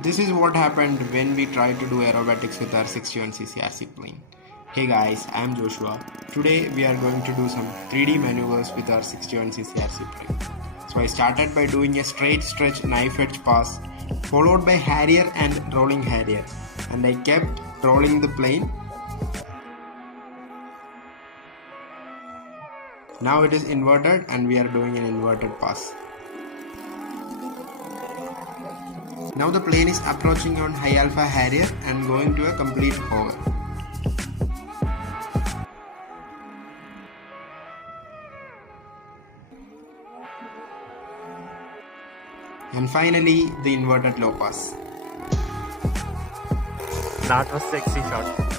This is what happened when we tried to do aerobatics with our 61cc RC plane. Hey guys, I am Joshua. Today we are going to do some 3D maneuvers with our 61cc RC plane. So I started by doing a straight stretch knife edge pass followed by Harrier and rolling Harrier, and I kept rolling the plane. Now it is inverted and we are doing an inverted pass. Now the plane is approaching on high alpha Harrier and going to a complete hover. And finally the inverted low pass. That was sexy shot.